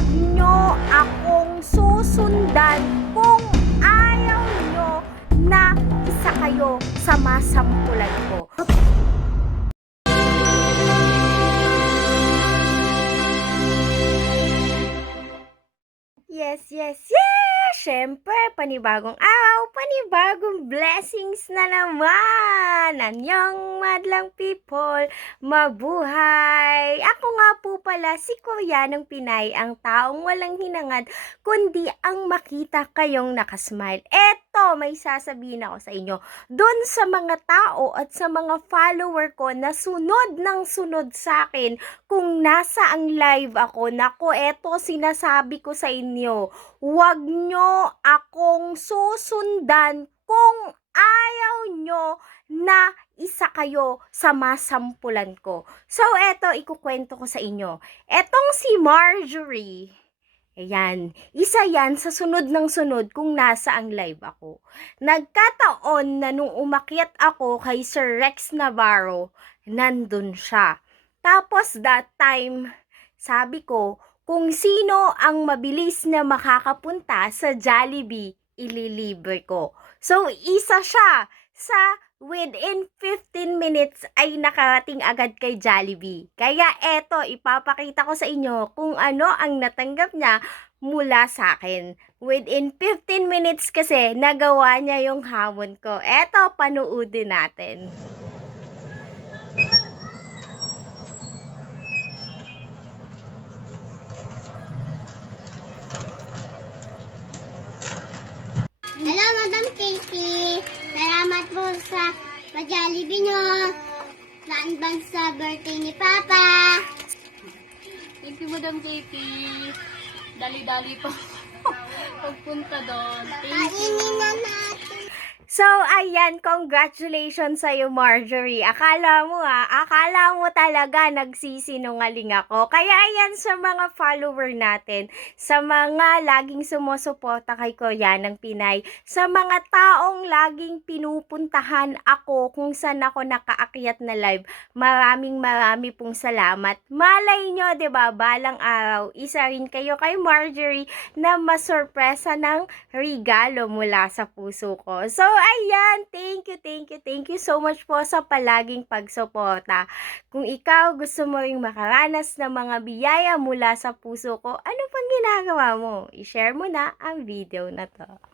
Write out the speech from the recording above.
Huwag nyo akong susundan kung ayaw nyo na isa kayo sa masampulan ko. Yes, yes, yes! Siyempre, panibagong araw, panibagong blessings na naman! Anyong madlang people, mabuhay! Pala si Koreanong Pinay, ang taong walang hinangad, kundi ang makita kayong nakasmile. Eto, may sasabihin ako sa inyo. Doon sa mga tao at sa mga follower ko na sunod ng sunod sa akin, kung nasa ang live ako, nako, eto sinasabi ko sa inyo, huwag nyo akong susundan kung ayaw nyo na isa kayo sa masampulan ko. So, eto, ikukwento ko sa inyo. Etong si Marjorie, Ayan, isa yan sa sunod ng sunod kung nasa ang live ako. Nagkataon na nung umakyat ako kay Sir Rex Navarro, nandun siya. Tapos that time, sabi ko, kung sino ang mabilis na makakapunta sa Jollibee, ililibre ko. So, isa siya sa within 15 minutes ay nakarating agad kay Jollibee. Kaya eto, ipapakita ko sa inyo kung ano ang natanggap niya mula sa akin. Within 15 minutes kasi nagawa niya yung hamon ko. Eto, panuudin natin. Sa pa-Jollibee nyo. Sa advance sa birthday ni Papa. Thank you, Madam Katie. Dali-dali pa pagpunta doon. Thank So, ayan, congratulations sa'yo, Marjorie. Akala mo ha, akala mo talaga nagsisinungaling ako. Kaya ayan sa mga follower natin, sa mga laging sumusuporta kay Kuya ng Pinay, sa mga taong laging pinupuntahan ako kung saan ako nakaakyat na live, maraming marami pong salamat. Malay nyo, ba balang araw, isa rin kayo kay Marjorie na masurpresa ng regalo mula sa puso ko. So, ayan, thank you, thank you, thank you so much po sa palaging pagsuporta. Kung ikaw gusto mo ring makaranas ng mga biyaya mula sa puso ko, ano pang ginagawa mo? I-share mo na ang video na to.